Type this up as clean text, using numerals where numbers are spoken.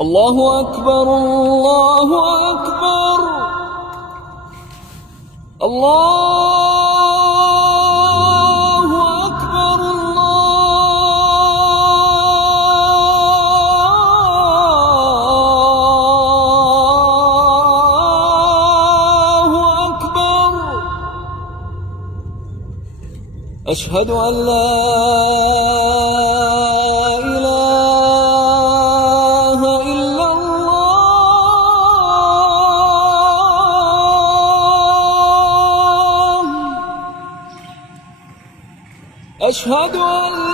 الله أكبر الله أكبر الله أكبر الله أكبر. أشهد أن لا إله إلا الله. أشهد أن